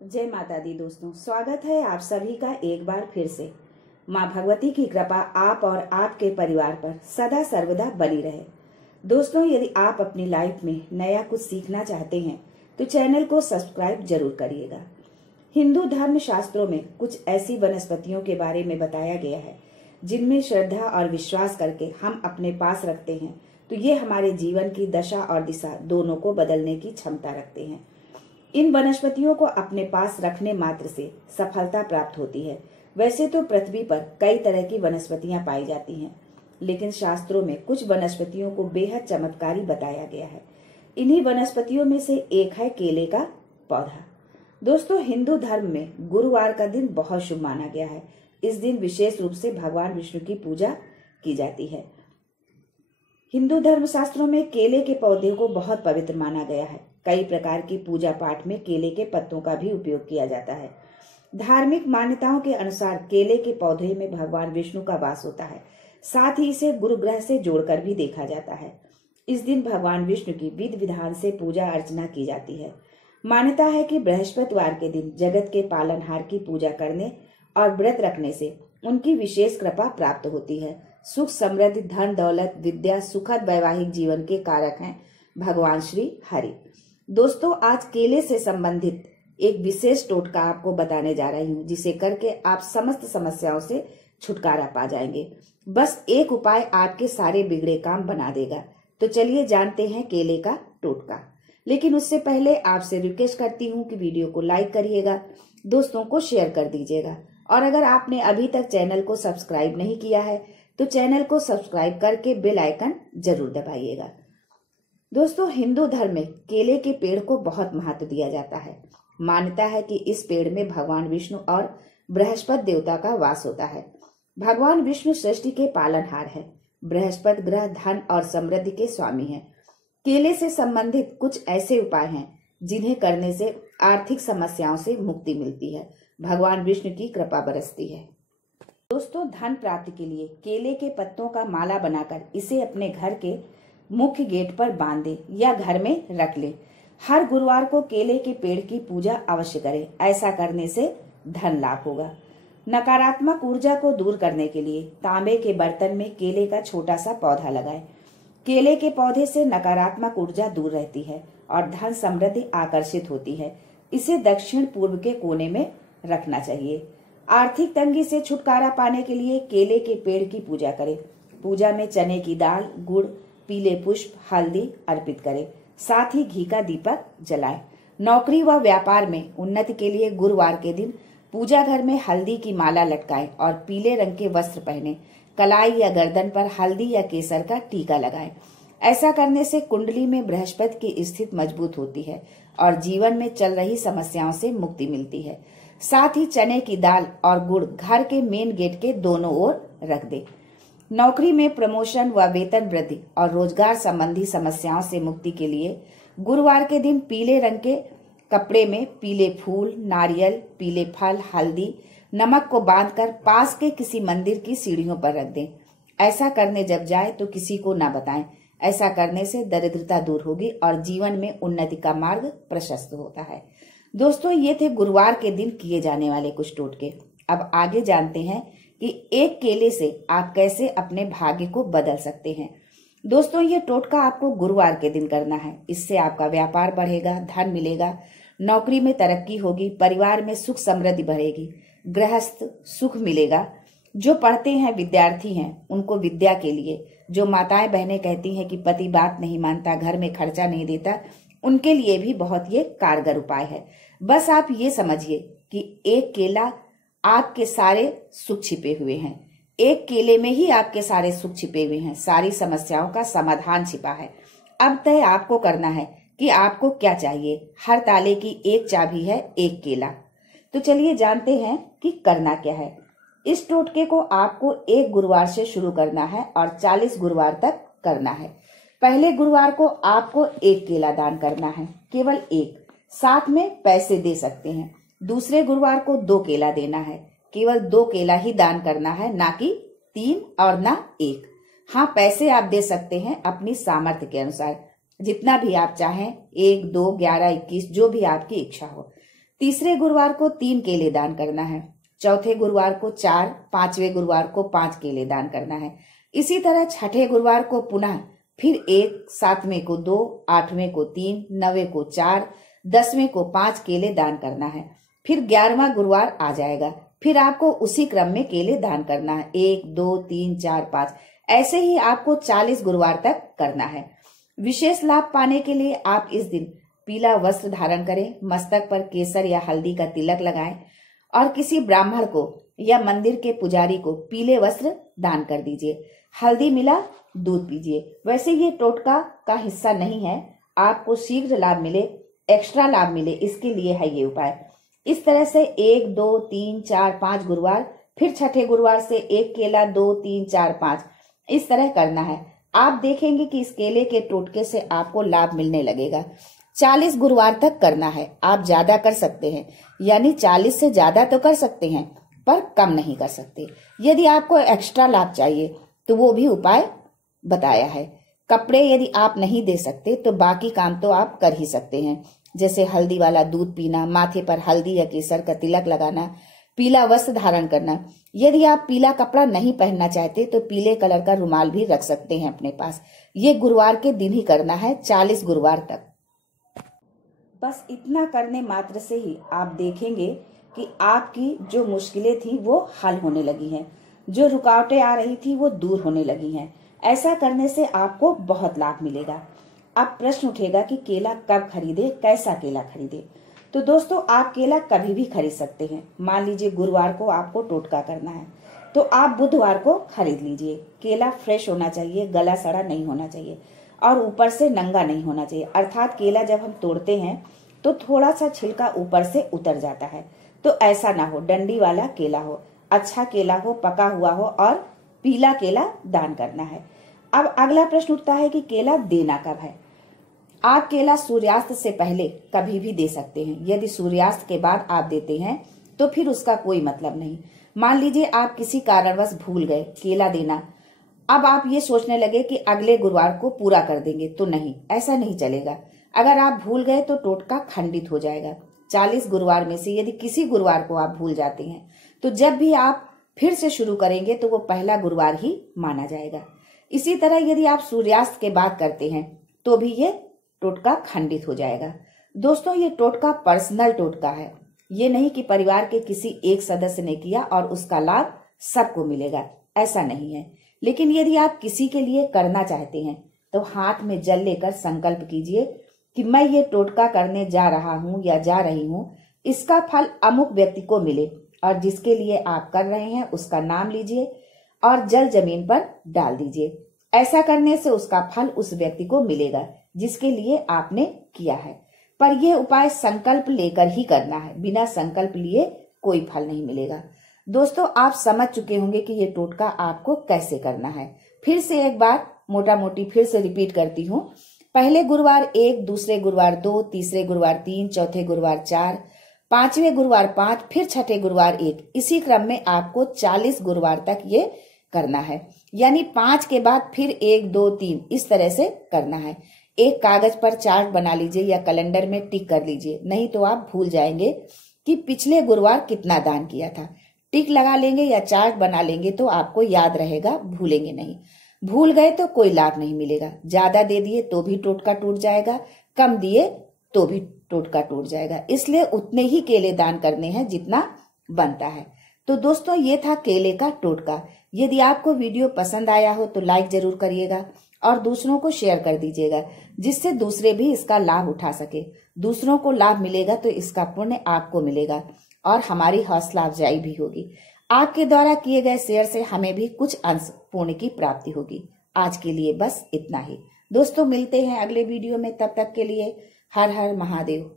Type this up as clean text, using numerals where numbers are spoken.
जय माता दी दोस्तों, स्वागत है आप सभी का एक बार फिर से। माँ भगवती की कृपा आप और आपके परिवार पर सदा सर्वदा बनी रहे। दोस्तों, यदि आप अपनी लाइफ में नया कुछ सीखना चाहते हैं तो चैनल को सब्सक्राइब जरूर करिएगा। हिंदू धर्म शास्त्रों में कुछ ऐसी वनस्पतियों के बारे में बताया गया है जिनमें श्रद्धा और विश्वास करके हम अपने पास रखते हैं तो ये हमारे जीवन की दशा और दिशा दोनों को बदलने की क्षमता रखते हैं। इन वनस्पतियों को अपने पास रखने मात्र से सफलता प्राप्त होती है। वैसे तो पृथ्वी पर कई तरह की वनस्पतियां पाई जाती हैं, लेकिन शास्त्रों में कुछ वनस्पतियों को बेहद चमत्कारी बताया गया है। इन्हीं वनस्पतियों में से एक है केले का पौधा। दोस्तों, हिंदू धर्म में गुरुवार का दिन बहुत शुभ माना गया है। इस दिन विशेष रूप से भगवान विष्णु की पूजा की जाती है। हिंदू धर्म शास्त्रों में केले के पौधे को बहुत पवित्र माना गया है। कई प्रकार की पूजा पाठ में केले के पत्तों का भी उपयोग किया जाता है। धार्मिक मान्यताओं के अनुसार केले के पौधे में भगवान विष्णु का वास होता है। साथ ही इसे गुरु ग्रह से जोड़कर भी देखा जाता है। इस दिन भगवान विष्णु की विधि विधान से पूजा अर्चना की जाती है। मान्यता है कि बृहस्पतिवार के दिन जगत के पालनहार की पूजा करने और व्रत रखने से उनकी विशेष कृपा प्राप्त होती है। सुख, समृद्धि, धन, दौलत, विद्या, सुखद वैवाहिक जीवन के कारक हैं भगवान श्री हरि। दोस्तों, आज केले से संबंधित एक विशेष टोटका आपको बताने जा रही हूँ, जिसे करके आप समस्त समस्याओं से छुटकारा पा जाएंगे। बस एक उपाय आपके सारे बिगड़े काम बना देगा। तो चलिए जानते हैं केले का टोटका। लेकिन उससे पहले आपसे रिक्वेस्ट करती हूँ कि वीडियो को लाइक करिएगा, दोस्तों को शेयर कर दीजिएगा, और अगर आपने अभी तक चैनल को सब्सक्राइब नहीं किया है तो चैनल को सब्सक्राइब करके बेल आइकन जरूर दबाइएगा। दोस्तों, हिंदू धर्म में केले के पेड़ को बहुत महत्व दिया जाता है। मान्यता है कि इस पेड़ में भगवान विष्णु और बृहस्पति देवता का वास होता है। भगवान विष्णु सृष्टि के पालनहार है। बृहस्पति ग्रह धन और समृद्धि के स्वामी है। केले से संबंधित कुछ ऐसे उपाय हैं जिन्हें करने से आर्थिक समस्याओं से मुक्ति मिलती है, भगवान विष्णु की कृपा बरसती है। दोस्तों, धन प्राप्ति के लिए केले के पत्तों का माला बनाकर इसे अपने घर के मुख्य गेट पर बांध दें या घर में रख लें। हर गुरुवार को केले के पेड़ की पूजा अवश्य करें। ऐसा करने से धन लाभ होगा। नकारात्मक ऊर्जा को दूर करने के लिए तांबे के बर्तन में केले का छोटा सा पौधा लगाएं। केले के पौधे से नकारात्मक ऊर्जा दूर रहती है और धन समृद्धि आकर्षित होती है। इसे दक्षिण पूर्व के कोने में रखना चाहिए। आर्थिक तंगी से छुटकारा पाने के लिए केले के पेड़ की पूजा करें। पूजा में चने की दाल, गुड़, पीले पुष्प, हल्दी अर्पित करें। साथ ही घी का दीपक जलाएं। नौकरी व व्यापार में उन्नति के लिए गुरुवार के दिन पूजा घर में हल्दी की माला लटकाएं और पीले रंग के वस्त्र पहने। कलाई या गर्दन पर हल्दी या केसर का टीका लगाएं। ऐसा करने से कुंडली में बृहस्पति की स्थिति मजबूत होती है और जीवन में चल रही समस्याओं से मुक्ति मिलती है। साथ ही चने की दाल और गुड़ घर के मेन गेट के दोनों ओर रख दे। नौकरी में प्रमोशन व वेतन वृद्धि और रोजगार संबंधी समस्याओं से मुक्ति के लिए गुरुवार के दिन पीले रंग के कपड़े में पीले फूल, नारियल, पीले फल, हल्दी, नमक को बांधकर पास के किसी मंदिर की सीढ़ियों पर रख दें। ऐसा करने जब जाए तो किसी को ना बताएं। ऐसा करने से दरिद्रता दूर होगी और जीवन में उन्नति का मार्ग प्रशस्त होता है। दोस्तों, ये थे गुरुवार के दिन किए जाने वाले कुछ टोटके। अब आगे जानते हैं कि एक केले से आप कैसे अपने भाग्य को बदल सकते हैं। दोस्तों, ये टोटका आपको गुरुवार के दिन करना है। इससे आपका व्यापार बढ़ेगा, धन मिलेगा, नौकरी में तरक्की होगी, परिवार में सुख समृद्धि बढ़ेगी, गृहस्थ सुख मिलेगा। जो पढ़ते हैं, विद्यार्थी हैं, उनको विद्या के लिए, जो माताएं बहनें कहती हैं कि पति बात नहीं मानता, घर में खर्चा नहीं देता, उनके लिए भी बहुत ये कारगर उपाय है। बस आप ये समझिए कि एक केला आपके सारे सुख छिपे हुए हैं। एक केले में ही आपके सारे सुख छिपे हुए हैं। सारी समस्याओं का समाधान छिपा है। अब तय आपको करना है कि आपको क्या चाहिए। हर ताले की एक चाबी है, एक केला। तो चलिए जानते हैं कि करना क्या है। इस टोटके को आपको एक गुरुवार से शुरू करना है और 40 गुरुवार तक करना है। पहले गुरुवार को आपको एक केला दान करना है, केवल एक। साथ में पैसे दे सकते हैं। दूसरे गुरुवार को 2 केला देना है, केवल 2 केला ही दान करना है, ना कि 3 और ना 1। हाँ, पैसे आप दे सकते हैं अपनी सामर्थ्य के अनुसार, जितना भी आप चाहें, 1, 2, 11, 21, जो भी आपकी इच्छा हो। तीसरे गुरुवार को 3 केले दान करना है, चौथे गुरुवार को 4, पांचवें गुरुवार को 5 केले दान करना है। इसी तरह छठे गुरुवार को पुनः फिर 1, 7वें को 2, 8वें को 3, 9वें को 4, 10वें को 5 केले दान करना है। फिर 11वां गुरुवार आ जाएगा, फिर आपको उसी क्रम में केले दान करना है, 1, 2, 3, 4, 5, ऐसे ही आपको 40 गुरुवार तक करना है। विशेष लाभ पाने के लिए आप इस दिन पीला वस्त्र धारण करें, मस्तक पर केसर या हल्दी का तिलक लगाएं और किसी ब्राह्मण को या मंदिर के पुजारी को पीले वस्त्र दान कर दीजिए। हल्दी मिला दूध पीजिए। वैसे ये टोटका का हिस्सा नहीं है, आपको शीघ्र लाभ मिले, एक्स्ट्रा लाभ मिले, इसके लिए है ये उपाय। इस तरह से 1, 2, 3, 4, 5 गुरुवार, फिर छठे गुरुवार से 1 केला, 2, 3, 4, 5 इस तरह करना है। आप देखेंगे कि इस केले के टोटके से आपको लाभ मिलने लगेगा। 40 गुरुवार तक करना है। आप ज्यादा कर सकते हैं, यानी 40 से ज्यादा तो कर सकते हैं पर कम नहीं कर सकते। यदि आपको एक्स्ट्रा लाभ चाहिए तो वो भी उपाय बताया है। कपड़े यदि आप नहीं दे सकते तो बाकी काम तो आप कर ही सकते हैं, जैसे हल्दी वाला दूध पीना, माथे पर हल्दी या केसर का तिलक लगाना, पीला वस्त्र धारण करना। यदि आप पीला कपड़ा नहीं पहनना चाहते तो पीले कलर का रुमाल भी रख सकते हैं अपने पास। ये गुरुवार के दिन ही करना है, 40 गुरुवार तक। बस इतना करने मात्र से ही आप देखेंगे कि आपकी जो मुश्किलें थी वो हल होने लगी हैं, जो रुकावटें आ रही थी वो दूर होने लगी हैं। ऐसा करने से आपको बहुत लाभ मिलेगा। अब प्रश्न उठेगा कि केला कब खरीदे, कैसा केला खरीदे। तो दोस्तों, आप केला कभी भी खरीद सकते हैं। मान लीजिए गुरुवार को आपको टोटका करना है तो आप बुधवार को खरीद लीजिए। केला फ्रेश होना चाहिए, गला सड़ा नहीं होना चाहिए और ऊपर से नंगा नहीं होना चाहिए। अर्थात केला जब हम तोड़ते हैं तो थोड़ा सा छिलका ऊपर से उतर जाता है, तो ऐसा ना हो। डंडी वाला केला हो, अच्छा केला हो, पका हुआ हो और पीला केला दान करना है। अब अगला प्रश्न उठता है कि केला देना कब है। आप केला सूर्यास्त से पहले कभी भी दे सकते हैं। यदि सूर्यास्त के बाद आप देते हैं तो फिर उसका कोई मतलब नहीं। मान लीजिए आप किसी कारणवश भूल गए केला देना, अब आप ये सोचने लगे कि अगले गुरुवार को पूरा कर देंगे, तो नहीं, ऐसा नहीं चलेगा। अगर आप भूल गए तो टोटका खंडित हो जाएगा। 40 गुरुवार में से यदि किसी गुरुवार को आप भूल जाते हैं तो जब भी आप फिर से शुरू करेंगे तो वो पहला गुरुवार ही माना जाएगा। इसी तरह यदि आप सूर्यास्त के बाद करते हैं तो भी ये टोटका खंडित हो जाएगा। दोस्तों, ये टोटका पर्सनल टोटका है। ये नहीं कि परिवार के किसी एक सदस्य ने किया और उसका लाभ सबको मिलेगा, ऐसा नहीं है। लेकिन यदि आप किसी के लिए करना चाहते हैं तो हाथ में जल लेकर संकल्प कीजिए कि मैं ये टोटका करने जा रहा हूँ या जा रही हूँ, इसका फल अमुक व्यक्ति को मिले, और जिसके लिए आप कर रहे हैं उसका नाम लीजिए और जल जमीन पर डाल दीजिए। ऐसा करने से उसका फल उस व्यक्ति को मिलेगा जिसके लिए आपने किया है। पर यह उपाय संकल्प लेकर ही करना है, बिना संकल्प लिए कोई फल नहीं मिलेगा। दोस्तों, आप समझ चुके होंगे कि ये टोटका आपको कैसे करना है। फिर से एक बार मोटा मोटी फिर से रिपीट करती हूँ। पहले गुरुवार 1, दूसरे गुरुवार 2, तीसरे गुरुवार 3, चौथे गुरुवार 4, पांचवें गुरुवार 5, फिर छठे गुरुवार 1। इसी क्रम में आपको 40 गुरुवार तक ये करना है। यानी 5 के बाद फिर 1, 2, 3 इस तरह से करना है। एक कागज पर चार्ट बना लीजिए या कैलेंडर में टिक कर लीजिए, नहीं तो आप भूल जाएंगे कि पिछले गुरुवार कितना दान किया था। टिक लगा लेंगे या चार्ट बना लेंगे तो आपको याद रहेगा, भूलेंगे नहीं। भूल गए तो कोई लाभ नहीं मिलेगा। ज्यादा दे दिए तो भी टोटका टूट जाएगा, कम दिए तो भी टोटका टूट जाएगा। इसलिए उतने ही केले दान करने हैं जितना बनता है। तो दोस्तों, ये था केले का टोटका। यदि आपको वीडियो पसंद आया हो तो लाइक जरूर करिएगा और दूसरों को शेयर कर दीजिएगा, जिससे दूसरे भी इसका लाभ उठा सके। दूसरों को लाभ मिलेगा तो इसका पुण्य आपको मिलेगा और हमारी हौसला अफजाई भी होगी। आपके द्वारा किए गए शेयर से हमें भी कुछ अंश पुण्य की प्राप्ति होगी। आज के लिए बस इतना ही। दोस्तों, मिलते हैं अगले वीडियो में। तब तक के लिए हर हर महादेव।